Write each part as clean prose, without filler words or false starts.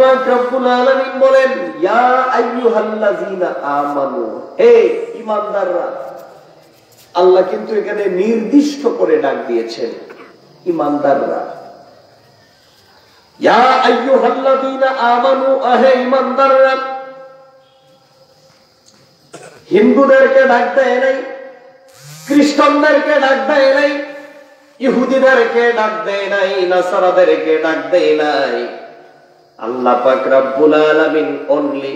পাক রব্বুল আলামিন বলেন, ইয়া আইয়ুহাল্লাযীনা আমানু, হে ঈমানদাররা। আল্লাহ কিন্তু এখানে নির্দিষ্ট করে ডাক দিয়েছেন ঈমানদাররা। ইয়া আইয়ুহাল্লাযীনা আমানু, হে ঈমানদাররা। হিন্দুদেরকে ডাক দেয় নাই, খ্রিস্টানদেরকে ডাক দেয় নাই, ইহুদিদেরকে ডাক দেয় নাই, নাসারাদেরকে ডাক দেয় নাই। আল্লাহ পাক রব্বুল আলামিন অনলি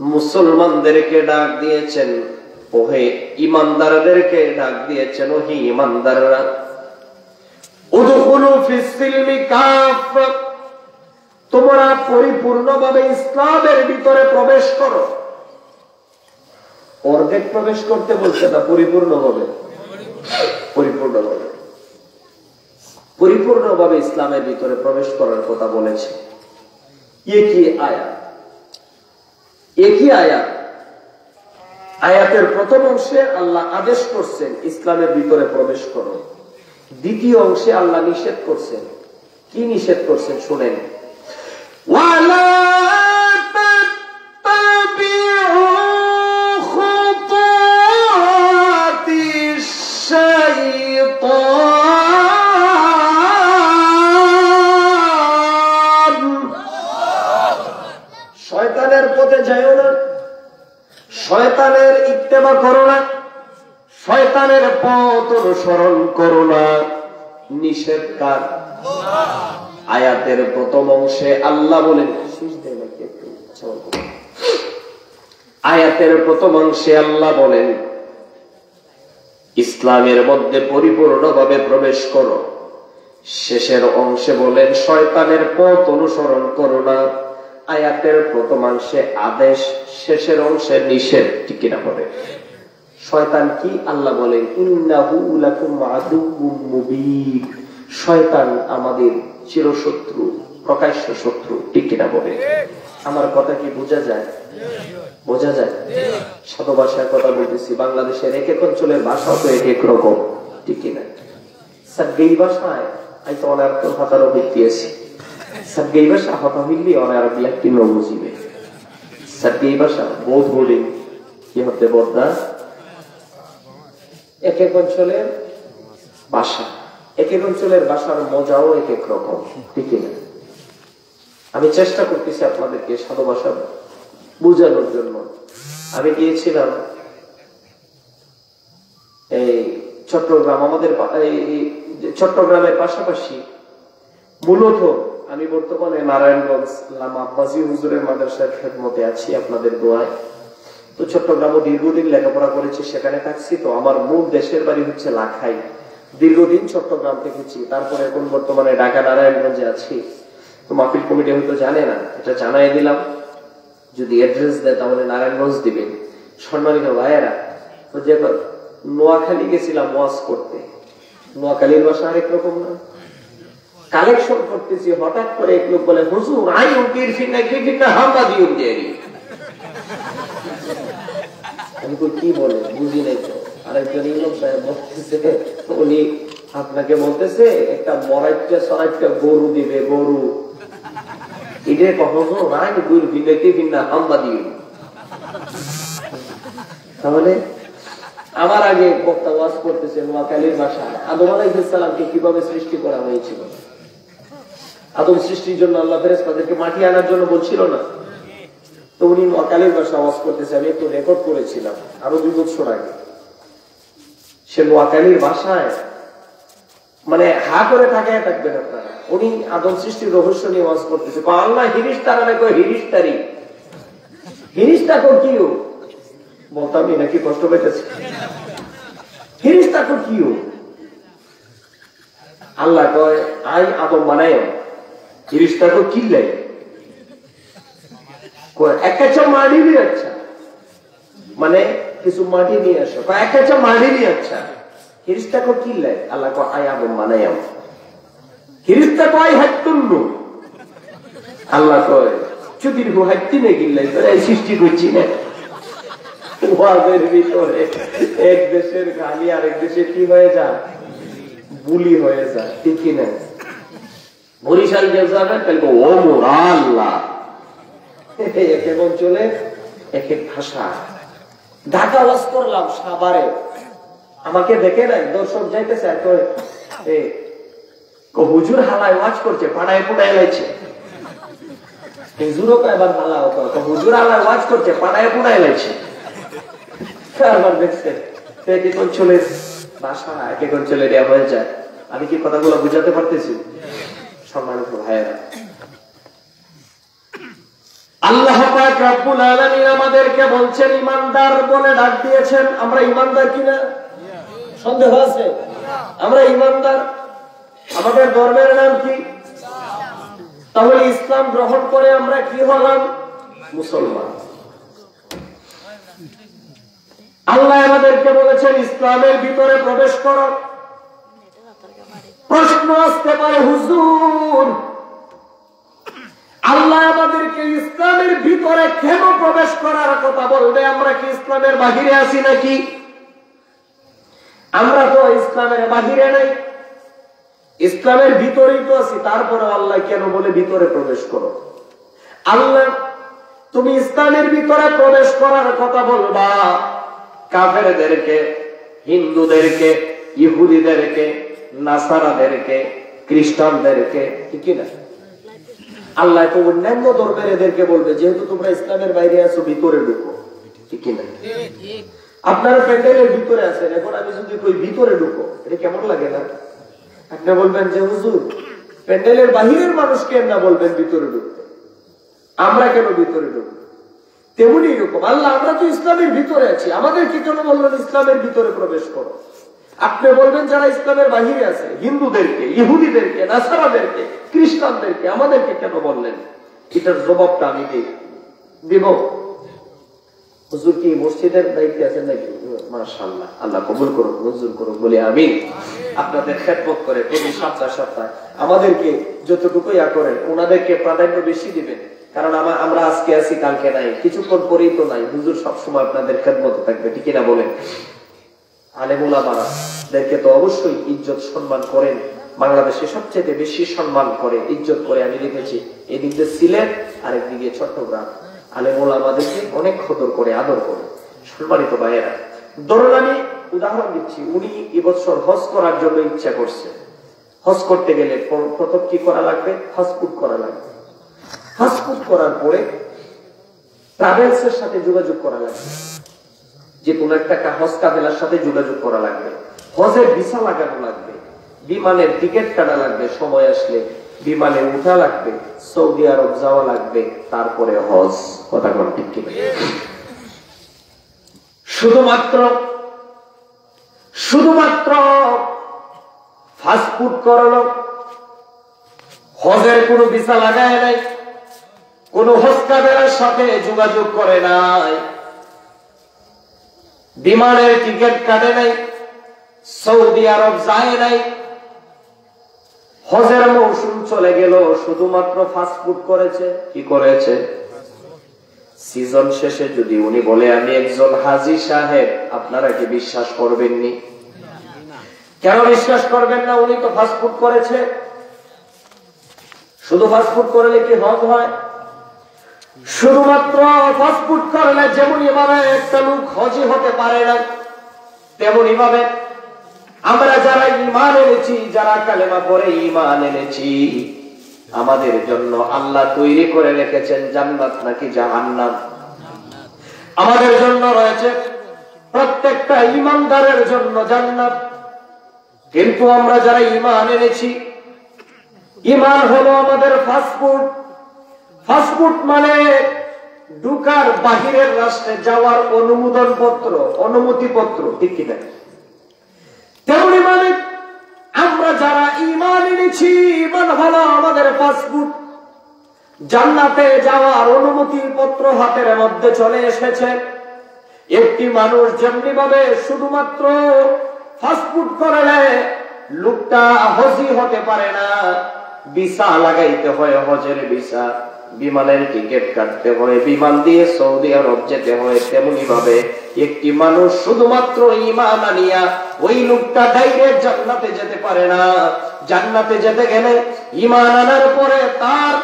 মুসলমানদেরকে ডাক দিয়েছেন, ওহে ঈমানদারদেরকে ডাক দিয়েছেন, ওহে ঈমানদাররা। উদখুলু ফিস সিলমি কাফা, তোমরা পরিপূর্ণভাবে ইসলামের ভিতরে প্রবেশ করো। অর্ধেক প্রবেশ করতে বলছে না, পরিপূর্ণভাবে, পরিপূর্ণভাবে, পরিপূর্ণভাবে ইসলামের ভিতরে প্রবেশ করার কথা বলেছে। একই আয়াত, একই আয়াত। আয়াতের প্রথম অংশে আল্লাহ আদেশ করছেন ইসলামের ভিতরে প্রবেশ করো, দ্বিতীয় অংশে আল্লাহ নিষেধ করছেন। কি নিষেধ করছেন শুনেন। ওয়ালা শয়তানের পথে যাইও না, শয়তানের ইত্তেবা করো না, শয়তানের পথ অনুসরণ করো না। নিষেধ কার? আয়াতের প্রথম অংশে আল্লাহ বলেন, আয়াতের প্রথম অংশে আল্লাহ বলেন ইসলামের মধ্যে পরিপূর্ণভাবে প্রবেশ করো। শেষের অংশে বলেন শয়তানের পথ অনুসরণ করো না। আয়াতের প্রথমাংশে আদেশ, শেষের অংশে নিষেধ। ঠিক কিনা বলে? শয়তান কি? আল্লাহ বলেন ইন্নাহু লাকুম আদুউম মুবিন, শয়তান আমাদের চিরশত্রু, প্রকাশ্য শত্রু। ঠিক কিনা বলে? আমার কথা কি বোঝা যায়? বোঝা যায়? সাধু ভাষার কথা বলতেছি। বাংলাদেশের এক এক অঞ্চলের ভাষাও তো এক এক রকম। ঠিক কিনা? সাগেই ভাষায় আমি তো অনেক হাতারও ভিত্তিয়েছি। সাগেই ভাষা হতা হইলি অনেক বিয়াক্তি ন বুঝিবে। সাগেই ভাষা বোধ বলি কি হতে বদনা এক এক অঞ্চলের ভাষা, এক এক অঞ্চলের ভাষার মজাও এক এক রকম। ঠিক না? আমি চেষ্টা করতেছি আপনাদেরকে সাধু ভাষা বুঝানোর জন্য। আমি গিয়েছিলাম এই চট্টগ্রাম, আমাদের চট্টগ্রামের পাশাপাশি মূলত আমি বর্তমানে নারায়ণগঞ্জ লামা আব্বাসী হুজুরের মাদ্রাসার খেদমতে আছি আপনাদের দোয়ায়। তো চট্টগ্রামও দীর্ঘদিন লেখাপড়া করেছি, সেখানে থাকছি। তো আমার মূল দেশের বাড়ি হচ্ছে লাখাই। দীর্ঘদিন চট্টগ্রাম থেকেছি, তারপরে এখন বর্তমানে ঢাকা নারায়ণগঞ্জে আছি। তো মাহফিল কমিটি হয়তো জানে না, এটা জানাই দিলাম। যদি অ্যাড্রেস দেয় তাহলে নারায়ণগঞ্জ দিবেন। সম্মানিত ভাইয়েরা, তো যে নোয়াখালী গেছিলাম ওয়াজ করতে। নোয়াখালীর ভাষা আরেক রকম না। কালেকশন করতেছি, হঠাৎ করে এক লোক বলে হুজুর আই উকির ফিনা কি ফিনা হামলা দিউম দেরি। আমি কি বলে বুঝি নাই। তো আরেকজন লোক বলতেছে, উনি আপনাকে বলতেছে একটা মরাইটা সরাইটা গরু দিবে, গরু এটা কখনো রায় গুল ভিন্নাইতে ভিন্না হামলা দিউম। তাহলে আমার আগে বক্তা ওয়াজ করতেছে নোয়াখালীর ভাষা। আদম আলাইহিস সালামকে কিভাবে সৃষ্টি করা হয়েছিল? আদম সৃষ্টির জন্য আল্লাহ ফেরেশতাদেরকে মাটি আনার জন্য বলছিল না? তো উনি নোয়াখালীর ভাষা ওয়াজ করতেছে। আমি একটু রেকর্ড করেছিলাম আরো 2 বছর আগে। সে নোয়াখালীর ভাষায় মানে হা করে তাকায় থাকবেন আপনারা। উনি আদম সৃষ্টির রহস্য নিয়ে ওয়াজ করতেছে। আল্লাহ হিরিস্তারা না কয় হিরিস্তারি, হিরিস্তা কর কিও বলতাম নাকি কষ্ট পেতেছে। হিরিস্তা কর কিও আল্লাহ কয় আই আদম বানায়, হিরিস্তা কর কিল্লাই একটা মাটি নিয়ে। আচ্ছা মানে কিছু মাটি নিয়ে আসো, একটা মাটি নিয়ে। আচ্ছা হিরিস্তা কর কিল্লাই? আল্লাহ কয় আই আদম বানাই। হিরিস্তা কয় হাইতুন্ন, আল্লাহ কয় চুদির গো হাইতি নে গিল্লাই এই সৃষ্টি করছি না। ওয়াজের ভিতরে এক দেশের গালি আরেক দেশে কি হয়ে যায়? বুলি হয়ে যায়। ঠিক কিনা? বরিশাল যে যাবেন তাহলে ও মোরা আল্লাহ, এক এক অঞ্চলে এক এক ভাষা। ঢাকা ওয়াজ করলাম সাভারে, আমাকে দেখে নাই দর্শক যাইতেছে আর হুজুর হালায় ওয়াজ করছে, পাড়ায় পুড়ায় লাইছে। হুজুরও এবার হালা হতো, হুজুর হালায় ওয়াজ করছে, পাড়ায় পুড়ায় লাইছে। আবার দেখছে এক এক অঞ্চলের ভাষা এক এক অঞ্চলে দেওয়া হয়ে যায়। আমি কি কথাগুলো বুঝাতে পারতেছি? সম্মানিত ভাইয়েরা, আল্লাহ পাক রব্বুল আলামিন আমাদেরকে বলছেন ঈমানদার বলে ডাক দিয়েছেন। আমরা ঈমানদার কিনা সন্দেহ আছে? আমরা ঈমানদার। আমাদের ধর্মের নাম কি? তাহলে ইসলাম গ্রহণ করে আমরা কি হলাম? মুসলমান। আল্লাহ আমাদেরকে বলেছেন ইসলামের ভিতরে প্রবেশ করো। প্রশ্ন আসতে পারে, হুজুর আল্লাহ আমাদেরকে ইসলামের ভিতরে কেন প্রবেশ করার কথা বলবে? আমরা কি ইসলামের বাহিরে আছি নাকি? আমরা তো ইসলামের বাহিরে নাই, ইসলামের ভিতরেই তো আছি। তারপরে আল্লাহ কেন বলে ভিতরে প্রবেশ করো? আল্লাহ তুমি ইসলামের ভিতরে প্রবেশ করার কথা বলবা কাফেরদেরকে, হিন্দুদেরকে, ইহুদিদেরকে, নাসারাদেরকে, খ্রিস্টানদেরকে, ঠিক না? আল্লাহ তো অন্যান্য ধর্মের এদেরকে বলবে যেহেতু তোমরা ইসলামের বাইরে আছো ভিতরে ঢুকো, ঠিক না? আপনারা প্যান্ডেলের ভিতরে আছেন, এখন আমি যদি কই ভিতরে ঢুকো, এটা কেমন লাগে না? আপনি বলবেন যে হুজুর প্যান্ডেলের বাহিরের মানুষকে না বলবেন ভিতরে ঢুকতে, আমরা কেন ভিতরে ঢুকবো? তেমনি এরকম আল্লাহ আমরা তো ইসলামের ভিতরে আছি, আমাদেরকে কেন বললেন ইসলামের ভিতরে প্রবেশ করো? আপনি বলবেন যারা ইসলামের বাহিরে আছে, হিন্দুদেরকে, ইহুদিদেরকে, নাসারাদেরকে, খ্রিস্টানদেরকে, আমাদেরকে কেন বললেন? এটার জবাবটা আমি দিব। হুজুর কি মসজিদের দায়িত্বে আছেন নাকি? মাশাআল্লাহ, আল্লাহ কবুল করুন, মঞ্জুর করুন বলে আমিন। আপনাদের খেদমত করে প্রতি সপ্তাহে সপ্তাহে আমাদেরকে যতটুকু ইয়া করেন ওনাদেরকে প্রাধান্য বেশি দিবেন, কারণ আমরা আজকে আছি কালকে নাই, কিছুক্ষণ পরেই তো নাই। হুজুর সবসময় আপনাদের খেদমতে থাকবে, ঠিক না বলেন? আলেম উলামাদেরকে তো অবশ্যই ইজ্জত সম্মান করেন, বাংলাদেশে সবচেয়ে বেশি সম্মান করে, ইজ্জত করে। আমি দেখেছি এদিকে সিলেট আর একদিকে চট্টগ্রাম, আলেম উলামাদেরকে অনেক কদর করে, আদর করে। সম্মানিত ভাইয়েরা, ধরুন আমি উদাহরণ দিচ্ছি, উনি এবছর হজ করার জন্য ইচ্ছা করছে। হজ করতে গেলে প্রথম কি করা লাগবে? পাসপোর্ট করা লাগবে। পাসপোর্ট করার পরে ট্রাভেলস এর সাথে যোগাযোগ করা লাগবে, যে কোন একটা হজ কাফেলার সাথে যোগাযোগ করা লাগবে, হজের ভিসা লাগানো লাগবে, বিমানের টিকিট কাটা লাগবে, সময় আসলে বিমানে উঠা লাগবে, সৌদি আরব যাওয়া লাগবে, তারপরে হজ। কথা কোন ঠিক ঠিক? শুধুমাত্র পাসপোর্ট করলো, হজের কোনো ভিসা লাগায় নাই, কোন হজ কাফেলার সাথে যোগাযোগ করে নাই, বিমানের টিকিট কাটে নাই, সৌদি আরব যায় নাই, হজের মৌসুম চলে গেল, শুধুমাত্র পাসপোর্ট করেছে। কি করেছে? সিজন শেষে যদি উনি বলে আমি একজন হাজী সাহেব, আপনারা কি বিশ্বাস করবেননি? কেন বিশ্বাস করবেন না? উনি তো পাসপোর্ট করেছে। শুধু পাসপোর্ট করলে কি হজ হয়? শুধুমাত্র পাসপোর্ট করলে যেমন ভাবে একটা লোক হজই হতে পারে না, তেমনি ভাবে আমরা যারা ঈমান এনেছি, যারা কালেমা পড়ে ঈমান এনেছি, আমাদের জন্য আল্লাহ তৈরি করে রেখেছেন জান্নাত নাকি জাহান্নাম। আমাদের জন্য রয়েছে প্রত্যেকটা ঈমানদারের জন্য জান্নাত। কিন্তু আমরা যারা ঈমান এনেছি, ঈমান হলো আমাদের পাসপোর্ট। পাসপোর্ট মানে ঢুকার, বাহিরের রাষ্ট্রে যাওয়ার অনুমোদন পত্র, অনুমতি পত্র, ঠিক কিনা? তেমনি মানে আমরা যারা ঈমান এনেছি, ঈমান হলো আমাদের পাসপোর্ট। জান্নাতে যাওয়ার অনুমতি পত্র হাতের মধ্যে চলে এসেছে। একটি মানুষ যেমনি ভাবে শুধুমাত্র পাসপোর্ট করলে লোকটা হজই হতে পারে না, ভিসা লাগাইতে হয়, হজের ভিসা। বিমানের টিকিট কাটতে হয়, বিমান দিয়ে সৌদি আরব যেতে হয়, তেমনি ভাবে একটি মানুষ শুধুমাত্র ঈমান আনিয়া ওই লোকটা ডাইরেক্ট জান্নাতে যেতে পারে না। জান্নাতে যেতে গেলে ঈমান আনার পরে তার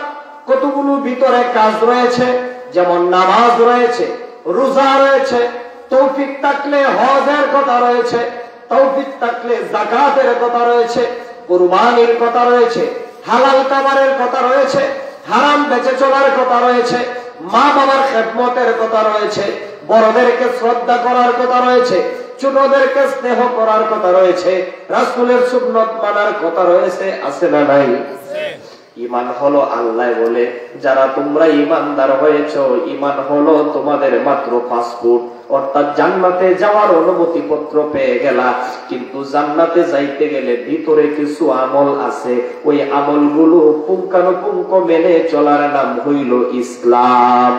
কতগুলো ভিতরে কাজ রয়েছে, যেমন নামাজ রয়েছে, রোজা রয়েছে, তৌফিক থাকলে হজের কথা রয়েছে, তৌফিক থাকলে যাকাতের কথা রয়েছে, কুরবানির কথা রয়েছে, হালাল খাবারের কথা রয়েছে, হারাম বেঁচে চলার কথা রয়েছে, মা বাবার খেদমতের কথা রয়েছে, বড়দেরকে শ্রদ্ধা করার কথা রয়েছে, ছোটদেরকে স্নেহ করার কথা রয়েছে, রাসূলের সুন্নাত মানার কথা রয়েছে। আছে না নাই? ঈমান হলো আল্লাহ বলে যারা তোমরা ঈমানদার হয়েছো, ঈমান হলো তোমাদের মাত্র পাসপোর্ট, অর্থাৎ জান্নাতে যাওয়ার অনুমতি পত্র পেয়ে গেলা। কিন্তু জান্নাতে যাইতে গেলে ভিতরে কিছু আমল আছে, ওই আমলগুলো পুঙ্খানুপুঙ্খ মেনে চলার নাম হইল ইসলাম।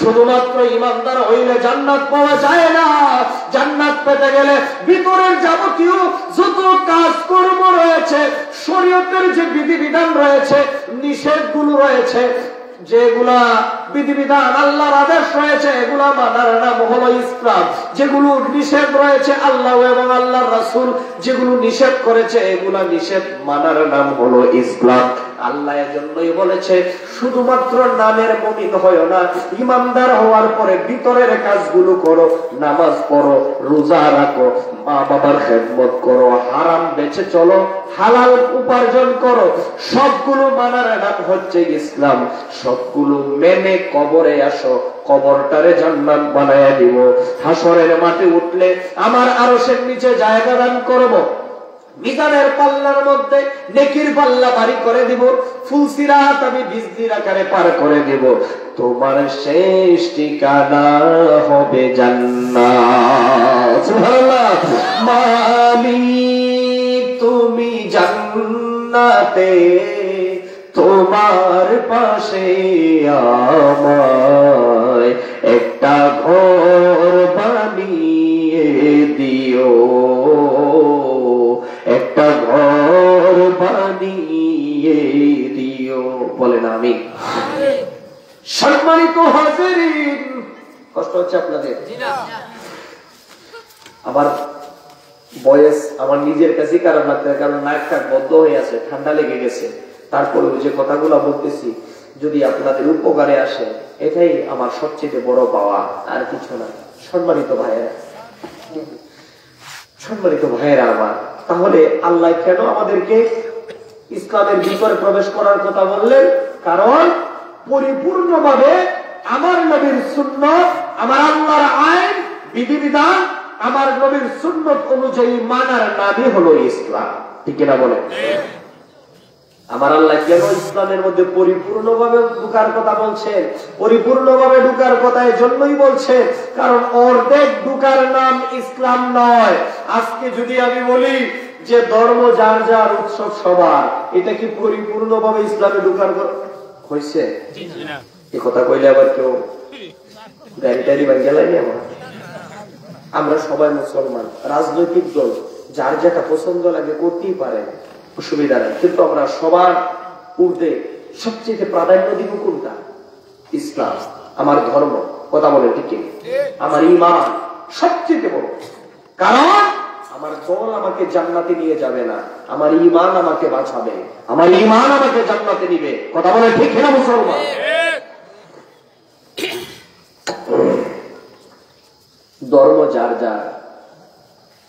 শুধুমাত্র ঈমানদার হইলে জান্নাত পাওয়া যায় না। জান্নাত পেতে গেলে ভিতরের যাবতীয় যত কাজকর্ম রয়েছে, শরীয়তের যে বিধিবিধান রয়েছে, নিষেধগুলো রয়েছে, যেগুলা বিধিবিধান আল্লাহর আদেশ রয়েছে, এগুলা মানার নাম হলো ইসলাম। যেগুলো নিষেধ রয়েছে আল্লাহ এবং আল্লাহর রাসূল যেগুলো নিষেধ করেছে, এগুলা নিষেধ মানার নাম হলো ইসলাম। আল্লাহ এজন্যই বলেছে শুধুমাত্র নামের মুমিন হয়ো না, ঈমানদার হওয়ার পরে ভিতরের কাজগুলো করো, নামাজ পড়ো, রোজা রাখো, মা বাবার খেদমত করো, হারাম বেঁচে চলো, হালাল উপার্জন করো। সবগুলো মানার নাম হচ্ছে ইসলাম। সবগুলো মেনে কবরে আসো, কবরটারে জান্নাত বানায়া দিব। হাসরের মাঠে উঠলে আমার আরশের নিচে জায়গা দান করব, মিজানের পাল্লার মধ্যে নেকির পাল্লা ভারী করে দিব, ফুলসিরাত আমি বিজলির আকারে পার করে দিব। তোমার শেষ ঠিকানা হবে জান্নাত। সুবহানাল্লাহ। মালিক তুমি জান্নাতে, তোমার পাশে আমায় একটা ঘর বানিয়ে দিও, একটা ঘর বানিয়ে দিও। বলেন আমিন। সম্মানিত হাজিরিন, কষ্ট হচ্ছে আপনাদের? আমার বয়স আমার নিজের কাছে খারাপ লাগছে, কারণ নাকটা বদ্ধ হয়ে আছে, ঠান্ডা লেগে গেছে। তারপরে যে কথাগুলো বলতেছি যদি আপনাদের উপকারে আসে, এটাই আমার সবচেয়ে বড় পাওয়া, আর কিছু না। সম্মানিত ভাইয়েরা, সম্মানিত ভাইয়েরা আমার, তাহলে আল্লাহ কেন আমাদেরকে ইসলামের ভিতরে প্রবেশ করার কথা বললেন? কারণ পরিপূর্ণভাবে আমার নবীর সুন্নাত, আমার আল্লাহর আইন বিধিবিধান, আমার নবীর সুন্নাত অনুযায়ী মানার নামই হলো ইসলাম। ঠিক কিনা বলেন? আমার আল্লাহ কেন ইসলামের মধ্যে পরিপূর্ণভাবে ঢুকার কথা বলছেন? পরিপূর্ণভাবে ঢুকার কথা এজন্যই বলছে কারণ অর্ধেক ঢুকার নাম ইসলাম নয়। আজকে যদি আমি বলি যে ধর্ম যার যার, উৎসব সবার, এটা কি পরিপূর্ণভাবে ইসলামে ঢুকার হয়েছে? এই কথা কইলে আবার কেউ গাড়ি টাড়ি ভাঙে লাগে? আমরা সবাই মুসলমান, রাজনৈতিক দল যার যেটা পছন্দ লাগে করতেই পারে, অসুবিধা নেই। কিন্তু আমরা সবার ঊর্ধ্বে সবচেয়ে প্রাধান্য দিব কোনটা? ইসলাম, আমার ধর্ম। কথা বলে ঠিক? আমার ঈমান সবচেয়ে বড়, কারণ আমার দল আমাকে জান্নাতে নিয়ে যাবে না, আমার ঈমান আমাকে বাঁচাবে, আমার ঈমান আমাকে জান্নাতে নিবে। কথা বলে ঠিক না মুসলমান? ধর্ম যার যার,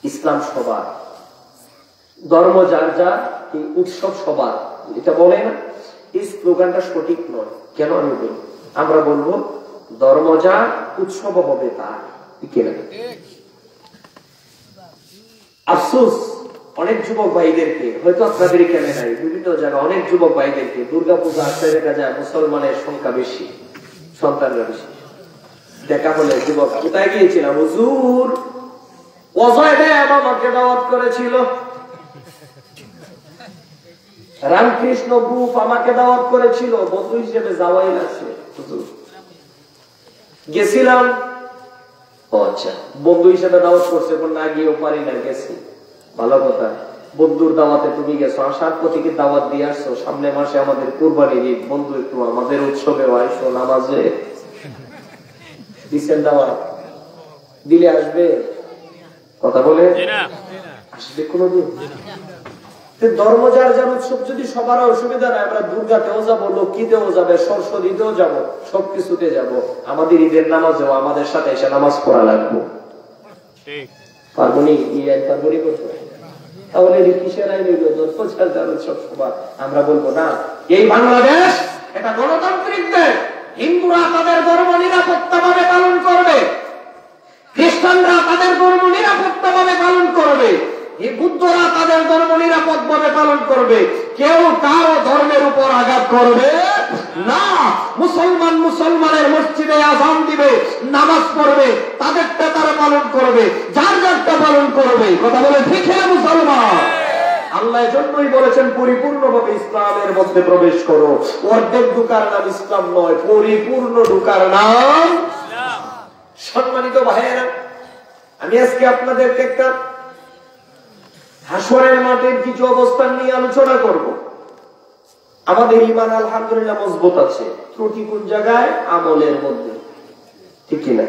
ইসলাম সবার। ধর্ম যার যার, উৎসব সবার, এটা বলে না? এই স্লোগানটা সঠিক নয়। কেন আমি বলি? আমরা বলবো ধর্ম যার, উৎসব হবে তার। আফসোস অনেক যুবক ভাইদেরকে, হয়তো আপনাদের এখানে নাই, বিভিন্ন জায়গায় অনেক যুবক ভাইদেরকে দুর্গাপূজা আসতে দেখা যায় মুসলমানের সংখ্যা বেশি, সন্তানরা বেশি। দেখা হলে যুবক, কোথায় গিয়েছিলাম হুজুর? অজয় দেব আমাকে দাওয়াত করেছিল, রামকৃষ্ণ গ্রুপ আমাকে দাওয়াত করেছিল, বন্ধু হিসেবে যাওয়াই লাগছে, গেছিলাম। আচ্ছা, বন্ধু হিসেবে দাওয়াত করছে, না গিয়েও পারি না, গেছি, ভালো কথা। বন্ধুর দাওয়াতে তুমি গেছো, আসার প্রতীকে দাওয়াত দিয়ে আসছো, সামনে মাসে আমাদের কুরবানির ঈদ, বন্ধু একটু আমাদের উৎসবে আইসো, নামাজে দিচ্ছেন দাওয়াত, দিলে আসবে? কথা বলে আসবে কোনদিন? ধর্ম যার যার উৎসব যদি সবার অসুবিধা নাই, আমরা দুর্গাতেও যাবো, লক্ষ্মীতেও যাবে, সরস্বতীতেও যাবো, সবকিছুতে যাব, আমাদের ঈদের নামাজেও আমাদের সাথে এসে নামাজ পড়া লাগবো। পারবনি? পারবনি করতে? তাহলে কিসের আইন হইল? ধর্ম যার যার উৎসব সবার। আমরা বলবো না, এই বাংলাদেশ এটা গণতান্ত্রিক দেশ, হিন্দুরা তাদের ধর্ম নিরাপত্তা ভাবে পালন করবে, খ্রিস্টানরা তাদের ধর্ম নিরাপত্তা ভাবে পালন করবে, বুদ্ধরা তাদের ধর্ম নিরাপদ ভাবে পালন করবে, কেউ কারো ধর্মের উপর আঘাত করবে না। মুসলমান মুসলমানের মসজিদে আযান দিবে, নামাজ পড়বে, তাদেরটা তারা পালন করবে, যার যারটা পালন করবে। কথা বলে ঠিক হ্যাঁ মুসলমান? আল্লাহ জন্যই বলেছেন পরিপূর্ণভাবে ইসলামের মধ্যে প্রবেশ করো। অর্ধেক ঢুকার নাম ইসলাম নয়, পরিপূর্ণ ঢুকার নাম। সম্মানিত ভাইয়েরা, আমি আজকে আপনাদেরকে একটা হাসরের মাঠের কিছু অবস্থান নিয়ে আলোচনা করব। আমাদের ঈমান আলহামদুলিল্লাহ মজবুত আছে, ত্রুটি কোন জায়গায়? আমলের মধ্যে, ঠিক কিনা?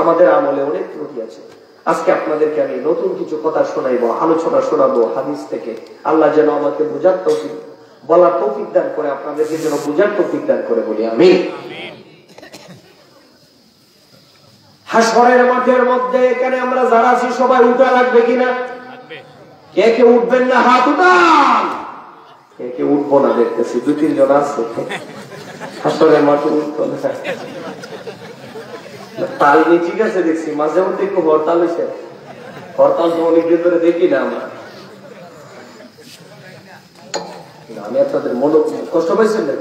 আমাদের আমলে অনেক ত্রুটি আছে। আজকে আপনাদেরকে আমি নতুন কিছু কথা শোনাইবো, আলোচনা শোনাবো হাদিস থেকে। আল্লাহ যেন আমাকে বুঝার তৌফিক, বলার তৌফিক দান করে, আপনাদেরকে যেন বুঝার তৌফিক দান করে, বলি আমিন। হাসরের মাঠের মধ্যে এখানে আমরা যারা আছি সবাই উঠা লাগবে কিনা? কে কে উঠবেন না হাত উঠান। কে কে উঠবো না দেখতেছি, 2-3 জন আছে। হাসরের মাঠে উঠবো না, তাল নিয়ে ঠিক আছে দেখছি, মাঝে মধ্যে একটু হরতাল হয়েছে, হরতাল তো অনেকদিন ধরে দেখি না আমরা। আমি আপনাদের মনে কষ্ট পাইছেন না?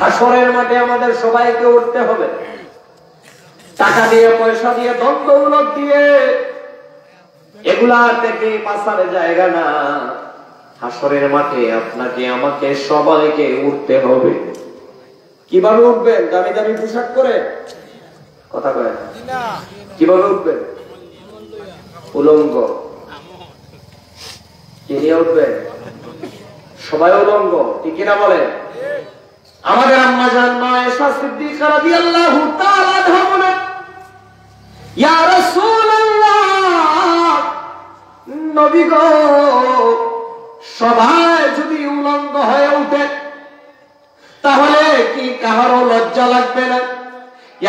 হাসরের মাঠে আমাদের সবাইকে উঠতে হবে, টাকা দিয়ে, পয়সা দিয়ে, ধন দৌলত দিয়ে, এগুলা থেকে পাসার জায়গা না। হাসরের মাঠে আপনাকে আমাকে সবাইকে উঠতে হবে। কিভাবে উঠবেন? দামি দামি পোশাক করে? কথা কয় না। কিভাবে উঠবেন? উলঙ্গ। কে নিয়ে উঠবেন? সবাই উলঙ্গ, ঠিক না বলেন? আমাদের আম্মা জান মা আয়েশা সিদ্দিকা রাদিয়াল্লাহু তাআলা আনহা বলেন, ইয়া রাসূলুল্লাহ, নবী গো, সবাই যদি উলঙ্গ হয়ে উঠে তাহলে কি কাহারও লজ্জা লাগবে না?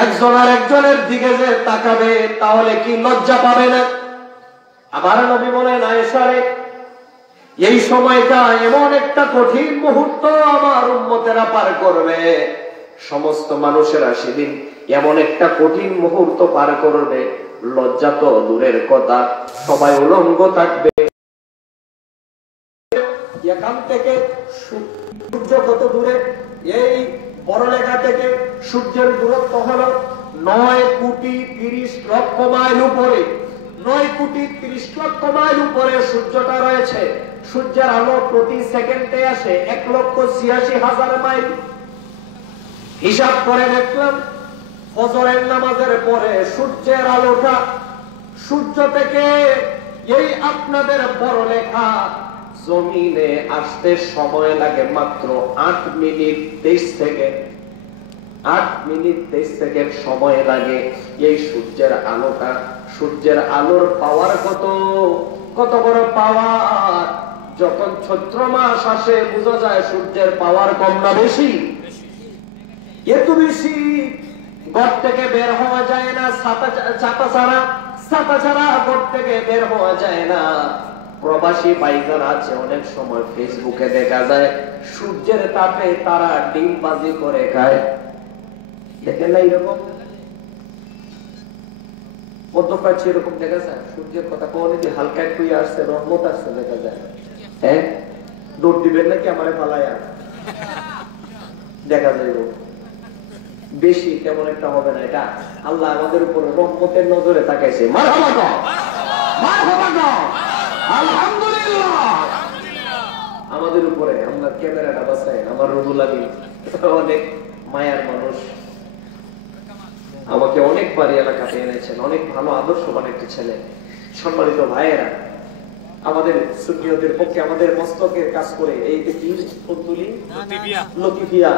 একজন আর একজনের দিকে যে তাকাবে তাহলে কি লজ্জা পাবে না? আমার নবী বলেন, আয়েশা রে, এই সময়টা এমন একটা কঠিন মুহূর্ত আমার উম্মতেরা পার করবে, সমস্ত মানুষেরা সেদিন এমন একটা কঠিন মুহূর্ত পার করবে, লজ্জা তো দূরের কথা, সবাই উলঙ্গ থাকবে। এখান থেকে সূর্য কত দূরে? এই বড়লেখা থেকে সূর্যের দূরত্ব হলো 9,30,00,000 মাইল উপরে। 9,30,00,000 মাইল উপরে সূর্যটা রয়েছে। সূর্যের আলো প্রতি সেকেন্ডে আসে 1,86,000 মাইল। হিসাব করে দেখলাম, ফজরের নামাজের পরে সূর্যের আলোটা সূর্য থেকে এই আপনাদের বড়লেখা জমিনে আসতে সময় লাগে মাত্র 8 মিনিট 23 সেকেন্ড। 8 মিনিট 23 সেকেন্ড সময় লাগে। এই সূর্যের আলোটা, সূর্যের আলোর পাওয়ার কত বড় পাওয়ার! যখন চৈত্র মাস আসে বোঝা যায় সূর্যের পাওয়ার কম না বেশি? এত বেশি। ঘর থেকে বের হওয়া যায় না, ছাতা ছাড়া ঘর থেকে বের হওয়া যায় না। প্রবাসী ভাইজান আছে, অনেক সময় ফেসবুকে দেখা যায় সূর্যের তাপে তারা ডিমবাজি করে খায়। দেখেন না এরকম? মধ্যপ্রাচ্য এরকম দেখা যায়। সূর্যের কথা কোন হালকা একটু আসছে, রহমত আসছে দেখা যায়। হ্যাঁ, দৌড় দিবেন নাকি আমারে পালায়া? দেখা যাইব বেশি তেমন একটা হবে না। এটা আল্লাহ আমাদের উপরে রহমতের নজরে তাকাইছে। মারহাবা গো, মারহাবা গো, আলহামদুলিল্লাহ আমাদের উপরে। আমরা ক্যামেরাটা বাঁচাই, আমার রুহুল আমিন অনেক মায়ার মানুষ, আমাকে অনেকবার এলাকাতে এনেছেন, অনেক ভালো আদর্শবান একটা ছেলে। সম্মানিত ভাইয়েরা, আমাদের সুন্নিয়তের পক্ষে আমাদের মস্তকের কাজ করে এই কি ফুলতুলি লতিফিয়া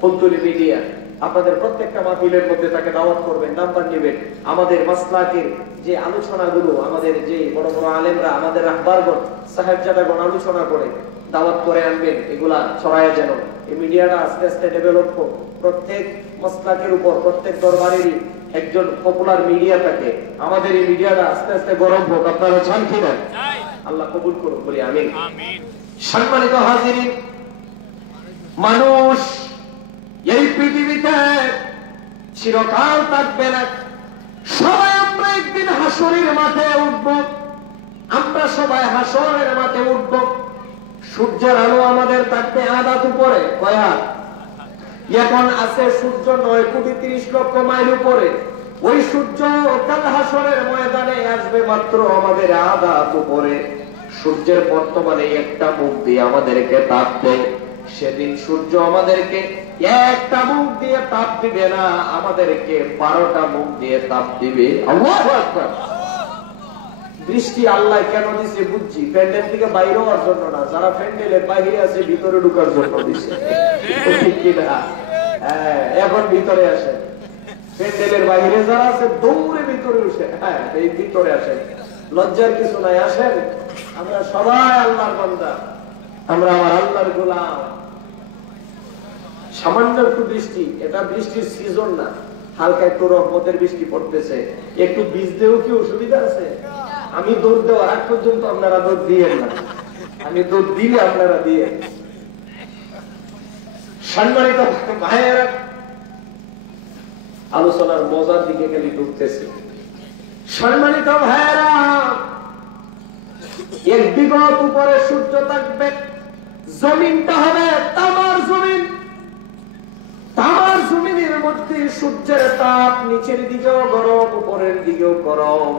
ফুলতুলি মিডিয়া আপনাদের প্রত্যেকটা মাহফিলের মধ্যে তাকে দাওয়াত করবেন, নাম্বার নেবেন। আমাদের মাসলাকের যে আলোচনাগুলো আমাদের যে বড় বড় আলেমরা আমাদের রাহবারগণ সাহেবজাদাগণ আলোচনা করে দাওয়াত করে আনবেন, এগুলা ছড়ায় যেন এই মিডিয়াটা আস্তে আস্তে ডেভেলপ হোক। প্রত্যেক মাসলাকের উপর প্রত্যেক দরবারেরই একজন পপুলার মিডিয়া থাকে। আমাদের এই মিডিয়াটা আস্তে আস্তে গরম হোক। আপনারা চান কিনা? আল্লাহ কবুল করুন বলি আমিন। সম্মানিত হাজিরিন, মানুষ এই পৃথিবীতে চিরকাল থাকবে না। সবাই আমরা একদিন হাসরের মাঠে উঠব। আমরা সবাই হাসরের মাঠে উঠব। সূর্যের আলো আমাদের থাকবে আদাত উপরে, কয় হাত? এখন আছে সূর্য 9,30,00,000 মাইল উপরে। ওই সূর্য কাল হাসরের ময়দানে আসবে মাত্র আমাদের আদাত উপরে। সূর্যের বর্তমানে একটা মুখ দিয়ে আমাদেরকে তাপ দেয়। সেদিন সূর্য আমাদেরকে একটা মুখ দিয়ে তাপ দিবে না, আমাদেরকে 12টা মুখ দিয়ে তাপ দিবে। আল্লাহু আকবার। বৃষ্টি আল্লাহ কেন দিছে বুঝছি, প্যান্ডেল থেকে বাইরে হওয়ার জন্য না, যারা প্যান্ডেলের বাইরে আছে ভিতরে ঢুকার জন্য দিছে। এখন ভিতরে আসে, প্যান্ডেলের বাইরে যারা আছে দৌড়ে ভিতরে উঠে, হ্যাঁ এই ভিতরে আসে, লজ্জার কিছু নাই, আসেন। আমরা সবাই আল্লাহর বান্দা, আমরা আমার আল্লাহর গোলাম। সামান্য একটু বৃষ্টি, এটা বৃষ্টির সিজন না, হালকা একটু রহমতের বৃষ্টি পড়তেছে, একটু বীজ দেও কি অসুবিধা আছে? আমি দৌড় দেওয়ার আগ পর্যন্ত আপনারা দৌড় দিয়েন না, আমি দৌড় দিলে আপনারা দিয়ে। সম্মানিত ভাইয়েরা, আলোচনার মজার দিকে গেলে ঢুকতেছে। সম্মানিত ভাইয়েরা, এর বিগত উপরে সূর্য থাকবে, জমিনটা হবে তামার জমিন। তামার জমিনের মধ্যে সূর্যের তাপ নিচের দিকেও গরম, উপরের দিকেও গরম।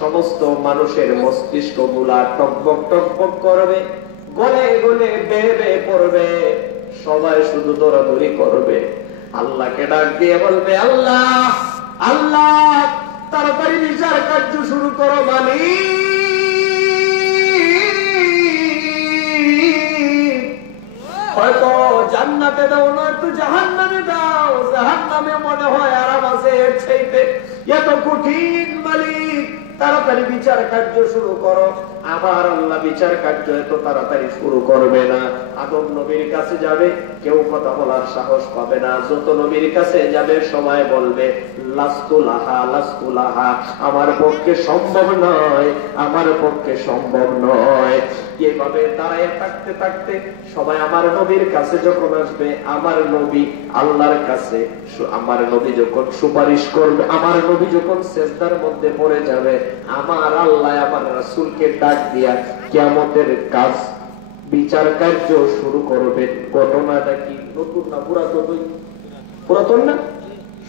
সমস্ত মানুষের মস্তিষ্ক গুলা টকবক টকবক করবে, গলে গলে বেয়ে বেয়ে পড়বে, সবাই শুধু দৌড়াদৌড়ি করবে। আল্লাহকে ডাক দিয়ে বলবে, আল্লাহ আল্লাহ তাড়াতাড়ি বিচার কার্য শুরু করো মালিক। হয়তো জান্নাতে দাও, নয়তো জাহান্নামে দাও। জাহান্নামে মনে হয় আরাম আছে, এর চাইতে এত কঠিন মালিক, তাড়াতাড়ি বিচার কার্য শুরু করো। আবার আল্লাহ বিচার কার্য এত তাড়াতাড়ি শুরু করবে না। আদম নবীর কাছে যাবে, কেউ কথা বলার সাহস পাবে না। যত নবীর কাছে যাবে সবাই বলবে লাস্তু লাহা লাস্তু লাহা, আমার পক্ষে সম্ভব নয়, আমার পক্ষে সম্ভব নয়। এইভাবে দাঁড়ায় থাকতে থাকতে সবাই আমার নবীর কাছে যখন আসবে, আমার নবী আল্লাহর কাছে, আমার নবী যখন সুপারিশ করবে, আমার নবী যখন সেজদার মধ্যে পড়ে যাবে, আমার আল্লাহ আমার রাসূলকে ডাক দিয়া কিয়ামতের কাজ বিচার কার্য শুরু করবে। ঘটনাটা কি নতুন না পুরাতন? পুরাতন না?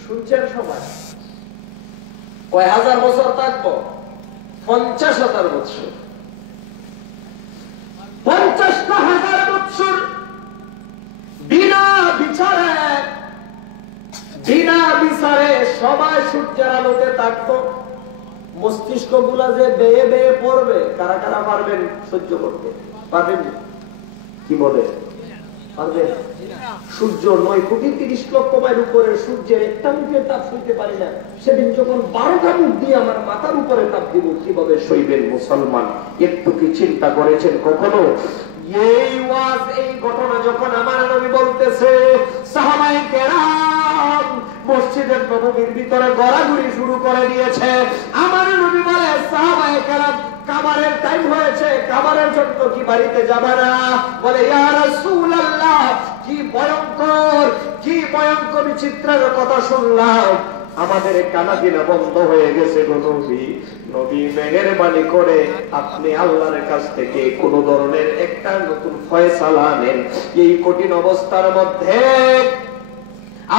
শুনছেন সবাই? কয় হাজার বছর থাকবো? 50,000 বছর। 50,000 বছর বিনা বিচারে, বিনা বিচারে সবাই সূর্যের আলোতে থাকতো। মস্তিষ্ক গুলা যে বেয়ে বেয়ে পড়বে, কারা কারা পারবেন সহ্য করতে? পারবেন? কি বলে পারবেন? সূর্য 9,30,00,000 মাইল উপরে, সূর্যের একটা মুখের তাপ সইতে পারি না। সেদিন যখন 12টা মুখ দিয়ে আমার মাথার উপরে তাপ দিব, কিভাবে সইবেন মুসলমান? একটু কি চিন্তা করেছেন কখনো? এই ওয়াজ, এই ঘটনা যখন আমার নবী বলতেছে, সাহাবায়ে কেরাম মসজিদের নববীর ভিতরে গড়াগড়ি শুরু করে দিয়েছে। আমার নবী বলে, সাহাবায়ে কেরাম খাবারের টাইম হয়েছে, খাবারের জন্য কি বাড়িতে যাবে না? বলে, ইয়া রাসূলুল্লাহ, কি ভয়ঙ্কর, কি ভয়ঙ্কর চিত্রের কথা শুনলাম, আমাদের কানাকিনা বন্ধ হয়ে গেছে গো নবী। নবী মেহেরবানি করে আপনি আল্লাহর কাছ থেকে কোন ধরনের একটা নতুন ফয়সালা নেন। এই কঠিন অবস্থার মধ্যে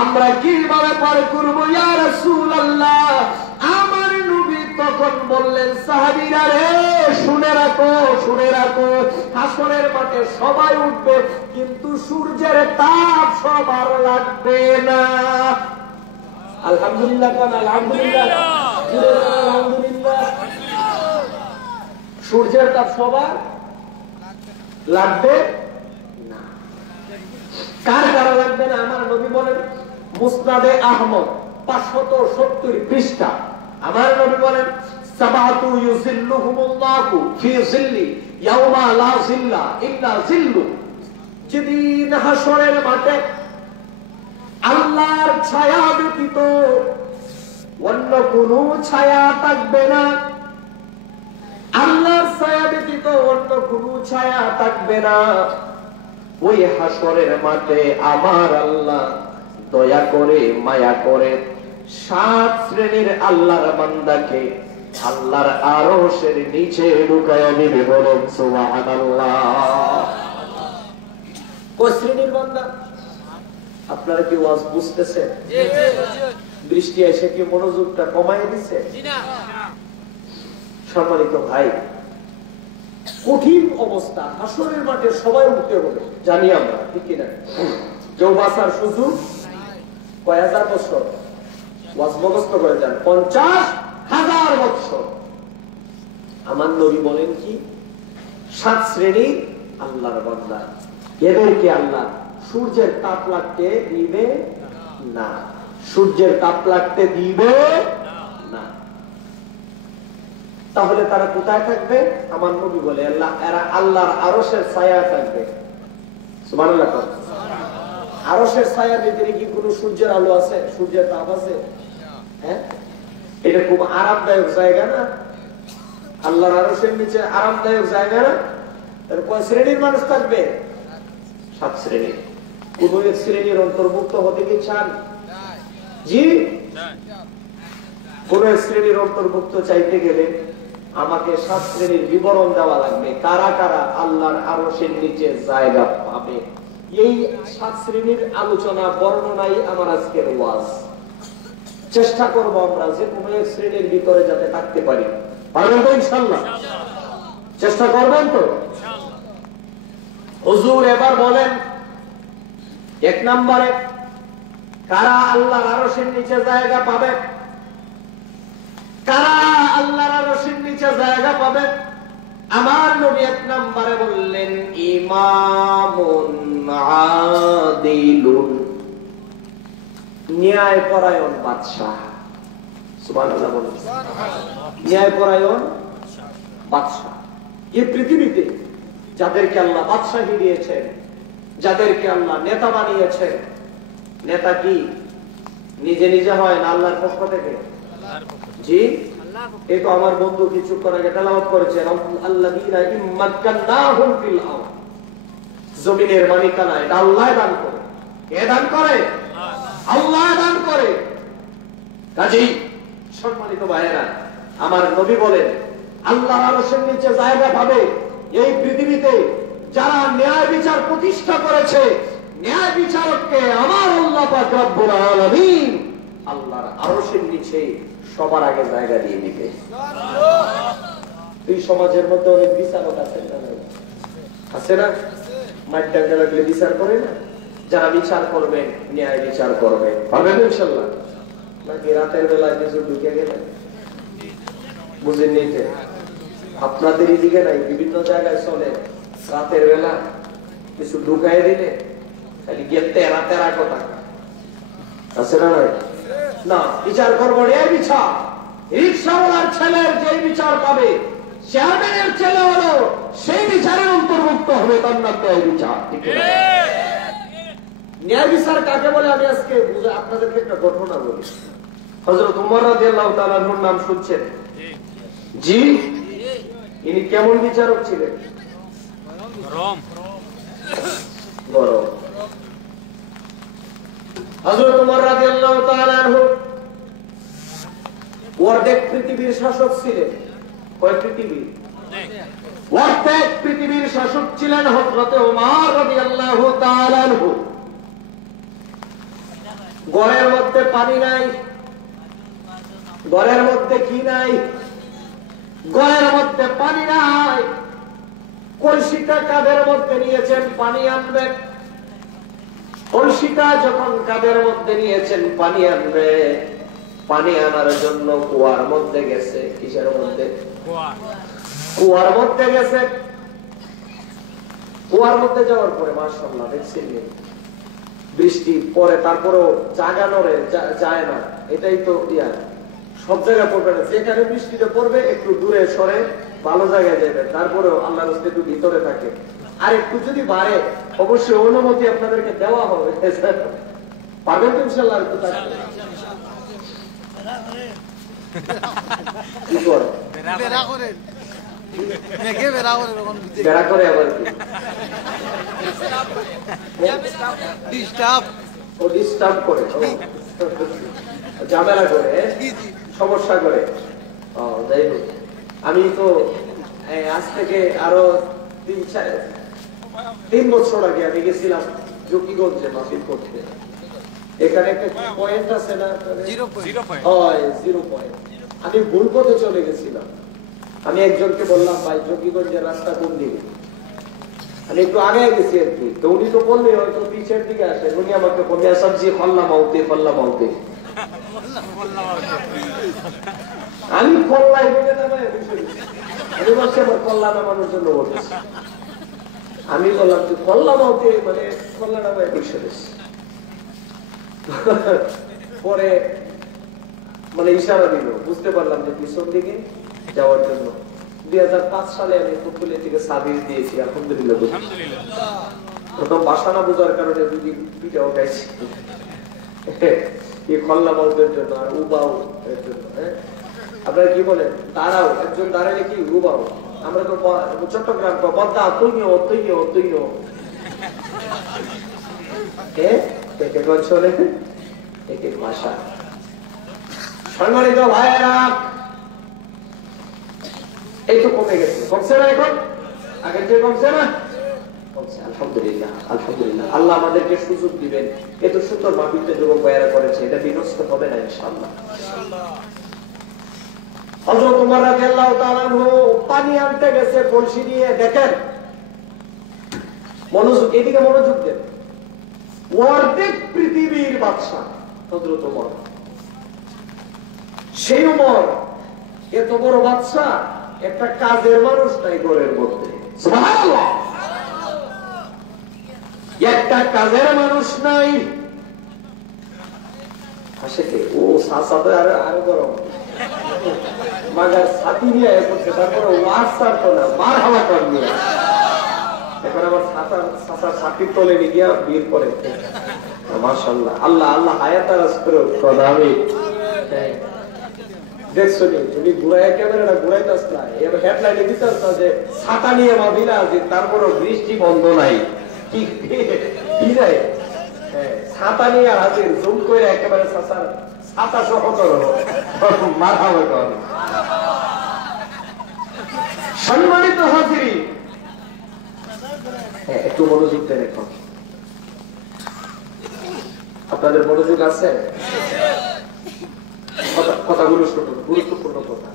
আমরা কিভাবে পার করব ইয়া রাসূলুল্লাহ? আমার নবী তখন বললেন, সাহাবীরা রে, শুনে রাখো, শুনে রাখো, হাসরের মাঠে সবাই উঠবে, কিন্তু সূর্যের তাপ সবার লাগবে না। আলহামদুলিল্লাহ, আলহামদুলিল্লাহ, আলহামদুলিল্লাহ। সূর্যের তাপ সবার লাগবে না। কার কারা লাগবে না? আমার নবী বলেন মুসনাদে আহমদ 570 পৃষ্ঠা, আমার নবী বলেন সাবাতু ইউজিল্লুহুমুল্লাহু ফি জিল্লি ইয়াউমা লা জিল্লা ইল্লা জিল্লু। যেদিন হাসরের মাঠে আল্লাহর ছায়া ব্যতীত অন্য কোনো ছায়া থাকবে না, আল্লাহর ছায়া ব্যতীত অন্য কোনো ছায়া থাকবে না। ওই হাসরের মাঠে আমার আল্লাহ দয়া করে মায়া করে 7 শ্রেণীর আল্লাহর বান্দাকে আল্লাহর আরশের নিচে ঢুকায়া দিবে। বলেন সুবহানাল্লাহ। কোন শ্রেণীর বান্দা? আপনারা কি ওয়াজ বুঝতেছেন? বৃষ্টি এসে কি মনোযোগটা কমায় দিছে? সম্মানিত ভাই, কঠিন অবস্থা, হাসরের মাঠে সবাই উঠতে হবে, জানি আমরা, ঠিক কিনা? কেউ বাঁচার সুযোগ কয় হাজার বছর ওয়াজ মুখস্থ করে যান, 50,000 বছর। আমার নবী বলেন কি 7 শ্রেণীর আল্লাহর বান্দা, এদেরকে আল্লাহ সূর্যের তাপ লাগতে দিবে না, সূর্যের তাপ লাগতে দিবে না। তাহলে তারা কোথায় থাকবে? আমার নবী বলে এরা আল্লাহর আরশের ছায়ায় থাকবে। সুবহানাল্লাহ। আরশের ছায়ার ভিতরে কি কোনো সূর্যের আলো আছে? সূর্যের তাপ আছে? হ্যাঁ, এটা খুব আরামদায়ক জায়গা না? আল্লাহর আরশের নিচে আরামদায়ক জায়গা না? কয় শ্রেণীর মানুষ থাকবে? 7 শ্রেণীর। কোন এক শ্রেণীর অন্তর্ভুক্ত হতে কি চান? জি, কোন এক শ্রেণীর অন্তর্ভুক্ত চাইতে গেলে আমাকে 7 শ্রেণীর বিবরণ দেওয়া লাগবে, কারা কারা আল্লাহর আরশের নিচে জায়গা পাবে। এই 7 শ্রেণীর আলোচনা বর্ণনাই আমার আজকের ওয়াজ। চেষ্টা করব আমরা যে কোন এক শ্রেণীর ভিতরে যাতে থাকতে পারি। পারবেন তো ইনশাআল্লাহ? চেষ্টা করবেন তো? হুজুর এবার বলেন 1 নম্বরে কারা আল্লাহর আরশের নিচে জায়গা পাবে? কারা আল্লাহর আরশের নিচে জায়গা পাবে? আমার নবী 1 নম্বরে বললেন ইমামুন আদিলুন, ন্যায়পরায়ণ বাদশা। সুবহানাল্লাহ বলুন। ন্যায়পরায়ণ বাদশা। এই পৃথিবীতে যাদেরকে আল্লাহ বাদশাহী দিয়েছেন, যাদেরকে আল্লাহ নেতা বানিয়েছেন, নেতা কি নিজে নিজে হয় না আল্লাহর পক্ষ থেকে? জি, এই তো আমার বন্ধু কিছুক্ষণ আগে তেলাওয়াত করেছেন আল্লাযীনা ইম্মাক্কান্নাহুম ফিল আরদ, জমিনের মালিকানা এটা আল্লাহ দান করে। কে দান করে? আল্লাহ দান করে। কাজেই সম্মানিত ভাইয়েরা, আমার নবী বলেন আল্লাহর আরশের নিচে জায়গা পাবে এই পৃথিবীতে যারা ন্যায় বিচার প্রতিষ্ঠা করেছে। ন্যায় বিচারককে আমার আল্লাহ পাক রব্বুল আলামিন আল্লাহর আরশের নিচে সবার আগে জায়গা দিয়ে দিবে। এই সমাজের মধ্যে অনেক বিচারক আছেন না? আছে না? মাইডাঙ্গা লাগলে বিচার করে না? যারা বিচার করবেন, ন্যায় বিচার করবেন, পারবেন ইনশাআল্লাহ? নাকি রাতের বেলায় কিছু ঢুকে গেলেন? বুঝেননি? আপনাদের এদিকে নাই, বিভিন্ন জায়গায় চলে রাতের বেলা কিছু ঢুকাই দিলে খালি গিয়ে তেরা তেরা কথা আছে না? না, বিচার করবো ন্যায় বিচার। রিক্সাওয়ালার ছেলের যে বিচার পাবে, চেয়ারম্যানের ছেলে হলো সেই বিচারের অন্তর্ভুক্ত হবে, তার নাম ন্যায় বিচার। ন্যায় বিচার কাকে বলে আমি আজকে আপনাদেরকে একটা ঘটনা বলি। হযরত ওমর রাদিয়াল্লাহু তাআলা আনহুর নাম শুনছেন? জি। ইনি কেমন বিচারক ছিলেন? গরম। হযরত ওমর রাদিয়াল্লাহু তাআলা আনহু অর্ধেক পৃথিবীর শাসক ছিলেন। কয় পৃথিবী? অর্ধেক পৃথিবীর শাসক ছিলেন হযরত ওমর রাদিয়াল্লাহু তাআলা আনহু। ঘরের মধ্যে পানি নাই, ঘরের মধ্যে কি নাই? ঘরের মধ্যে পানি নাই। কলসিটা কাঁধের মধ্যে নিয়েছেন, পানি আনবেন। কলসিটা যখন কাঁধের মধ্যে নিয়েছেন পানি আনবে, পানি আনার জন্য কুয়ার মধ্যে গেছে। কিসের মধ্যে? কুয়ার মধ্যে গেছে, কুয়ার মধ্যে যাওয়ার পরে মাশাআল্লাহ দেখছেন বৃষ্টি পরে, তারপরেও জায়গা নড়ে যায় না। এটাই তো ইয়া, সব জায়গায় পড়বে না, যেখানে বৃষ্টিটা পড়বে একটু দূরে সরে ভালো জায়গায় যাবে, তারপরেও আল্লাহর রাস্তায় একটু ভিতরে থাকে। আর একটু যদি বাড়ে অবশ্যই অনুমতি আপনাদেরকে দেওয়া হবে, পাবেন তো ইনশাআল্লাহ। একটু থাকবে কি করে বেড়া করে আবার কি ডিস্টার্ব করে, ঝামেলা করে, সমস্যা করে। যাই হোক, আমি তো আজ থেকে আরো 3 বছর আগে আমি গেছিলাম জকিগঞ্জে মাহফিল করতে। এখানে একটা পয়েন্ট আছে না, 0 পয়েন্ট। আমি ভুল পথে চলে গেছিলাম। আমি একজনকে বললাম, ভাই জকিগঞ্জের রাস্তা কোন দিকে? আমি একটু আগে গেছি আর কি। তো উনি তো বললে হয়তো পিছের দিকে আসে, উনি আমাকে বললে সবজি ফল্লা মাউতে, ফল্লা মাউতে। আমি ফল্লাই বলে নামায় বসে গেছি। আমি বলছি আমার ফল্লা নামানোর জন্য বলেছি। আমি বললাম যে ফল্লা মাউতে মানে ফল্লা নামায় বসে গেছি। পরে মানে ইশারা দিল, বুঝতে পারলাম যে পিছন দিকে যাওয়ার জন্য। 2005 সালে আমি ফুটবলের থেকে সার্ভিস দিয়েছি, আলহামদুলিল্লাহ। প্রথম ভাষা না বোঝার কারণে দুইটা উঠাইছি, এই খল্লা মৌতের জন্য আর উবাও এর জন্য। আপনারা কি বলেন? দাঁড়াও, একজন দাঁড়ালে কি উবাও? আমরা তো চট্টগ্রাম বদ্দা তুইও তুইও তুইও এক এক ভাষা। সম্মানিত ভাইয়েরা, এই তো কমে গেছে, কমছে না এখন? আগের চেয়ে কমছে না? কমছে, আলহামদুলিল্লাহ আলহামদুলিল্লাহ। আল্লাহ আমাদেরকে সুযোগ দিবেন। এত সুন্দর মাহফিলটা যুবক ভাইয়েরা করেছে, এটা বিনষ্ট হবে না ইনশাআল্লাহ। হযরত ওমর রাদিয়াল্লাহু তাআলা আনহু পানি আনতে গেছে কলসি নিয়ে। দেখেন, মনোযোগ, এদিকে মনোযোগ দেন। অর্ধেক পৃথিবীর বাদশা হযরত ওমর। সেই ওমর এত বড় বাদশা, একটা কাজের মানুষ নাই ঘরের মধ্যে। সুবহানাল্লাহ, একটা কাজের মানুষ নাই। আসে কে? ও সাসাতে আরো গরম মাগার ছাতি নিয়ে করছে, তারপরে ওয়াজ ছাড়তো না, মার হাওয়া কর নিয়ে। এখন আমার সাসার ছাতির তলে নিয়ে গিয়া বীর করে। মাশাআল্লাহ, আল্লাহ আল্লাহ হায়াত আরাজ করুক। আমি দেখছো নি, তুমি ঘুরাই ক্যামেরাটা ঘুরাইতাস না, এবার হেডলাইনে দিতাস না যে ছাতা নিয়ে মাবিলা আছে, তারপরও বৃষ্টি বন্ধ নাই। কি যায়? ছাতা নিয়ে হাজির, জুম করে একেবারে ছাতা সহ করো, মাথা কর। সম্মানিত হাজিরি, একটু মনোযোগ দেন এখন। আপনাদের মনোযোগ আছে? কথাগুলো শুনুন, গুরুত্বপূর্ণ কথা।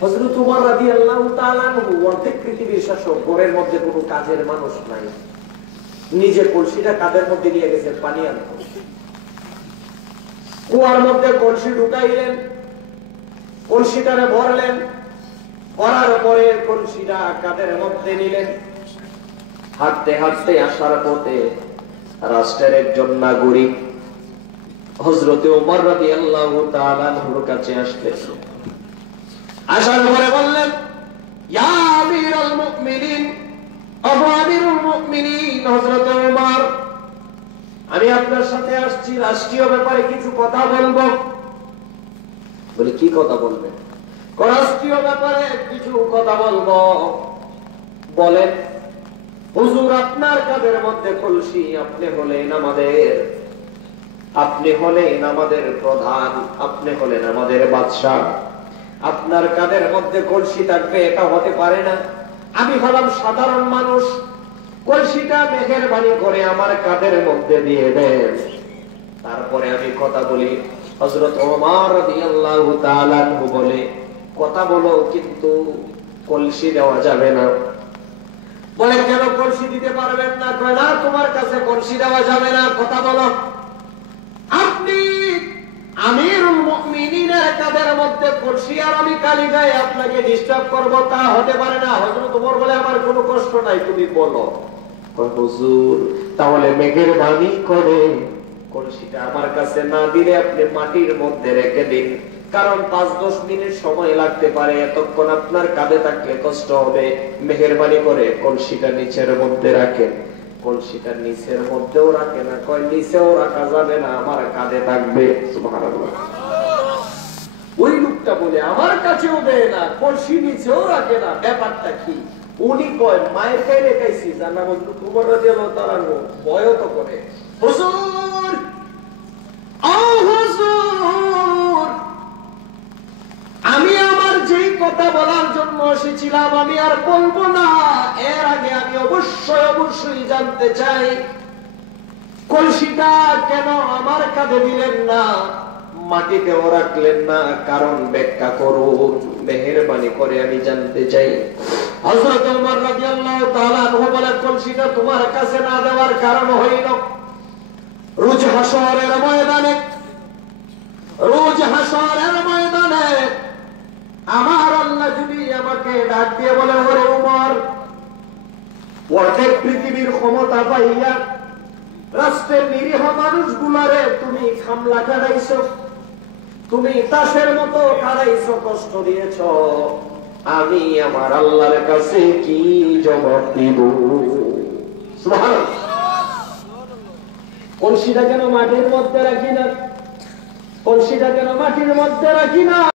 হযরত ওমর রাদিয়াল্লাহু তাআলা আনহু অর্ধেক পৃথিবীর শাসক, ঘরের মধ্যে কোনো কাজের মানুষ নাই। নিজে কলসিটা কাঁধের মধ্যে নিয়ে গেছেন পানি আনতে। কুয়ার মধ্যে কলসি ঢুকাইলেন, কলসিটারে ভরলেন, ভরার পরে কলসিটা কাঁধের মধ্যে নিলেন। হাঁটতে হাঁটতে আসার পথে রাষ্ট্রের একজন নাগরিক হযরত ওমর রাদিয়াল্লাহু তাআলা আনহুর কাছে আসলেন। আসার পরে বললেন, ইয়া আমিরুল মুমিনিন, আবু আমিরুল মুমিনিন হযরত ওমর, আমি আপনার সাথে আসছি রাষ্ট্রীয় ব্যাপারে কিছু কথা বলবো। বলে, কি কথা বলবেন? রাষ্ট্রীয় ব্যাপারে কিছু কথা বলবো। বলেন। হুজুর, আপনার কাঁধের মধ্যে কলসি, আপনি হলেন আমাদের প্রধান, আপনি হলেন আমাদের বাদশা। আপনার কাঁধের মধ্যে কলসি থাকবে, এটা হতে পারে না। আমি হলাম সাধারণ মানুষ, কলসিটা মেহেরবানি করে আমার কাঁধের মধ্যে দিয়ে দেন, তারপরে আমি কথা বলি। হযরত ওমর রাদিয়াল্লাহু তাআলা আনহু বলে, কথা বলো, কিন্তু কলসি দেওয়া যাবে না। বলে, কেন কলসি দিতে পারবেন না? কয় না, তোমার কাছে কলসি দেওয়া যাবে না, কথা বলো। আপনি আমিরুল মুমিনিনের কাদের মধ্যে কলসি আর আমি কালি গায়ে আপনাকে ডিস্টার্ব করব, তা হতে পারে না। হযরত ওমর বলে, আমার কোনো কষ্ট নাই, তুমি বলো। হুজুর, তাহলে মেহেরবানি করে কলসিটা আমার কাছে না দিলে আপনি মাটির মধ্যে রেখে দিন, কারণ 5-10 মিনিট সময় লাগতে পারে, এতক্ষণ আপনার কাঁধে থাকলে কষ্ট হবে। মেহেরবানি করে কলসিটা নিচের মধ্যে রাখেন। কলসিটা নিচের মধ্যেও রাখে না, কয় নিচেও রাখা যাবে না, আমার কাঁধে থাকবে। সুবহানাল্লাহ। ওই লোকটা বলে, আমার কাছেও দেয় না, কলসি নিচেও রাখে না, ব্যাপারটা কি? উনি কয়, মায়ের গায়ে রেখাইছি, যার নাম হযরত ওমর রাদিয়াল্লাহু তাআলা আনহু, ভয়ও তো করে। হুজুর, ও হুজুর, আমি আমার যেই কথা বলার জন্য এসেছিলাম আমি আর বলবো না। এর আগে আমি অবশ্যই জানতে চাই, কলসিটা কেন আমার কাঁধে দিলেন না, মাটিতেও রাখলেন না? কারণ ব্যাখ্যা করুন, মেহেরবানি করে আমি জানতে চাই। হযরত ওমর রাদিয়াল্লাহু তাআলা আনহু বলে, কলসিটা তোমার কাছে না দেওয়ার কারণ হইল, রোজ হাসরের ময়দানে আমার আল্লাহ যদি আমাকে ডাক দিয়ে বলে, ওরে ওমর, অর্ধেক পৃথিবীর ক্ষমতা পাইয়া রাষ্ট্রের নিরীহ মানুষগুলারে তুমি খামলা কাটাইছ, তুমি তাসের মতো কাটাইছ, কষ্ট দিয়েছ, আমি আমার আল্লাহর কাছে কি জবাব দিব? সুবহানাল্লাহ। কলসিটা কেন মাটির মধ্যে রাখি না? কলসিটা কেন মাটির মধ্যে রাখি না?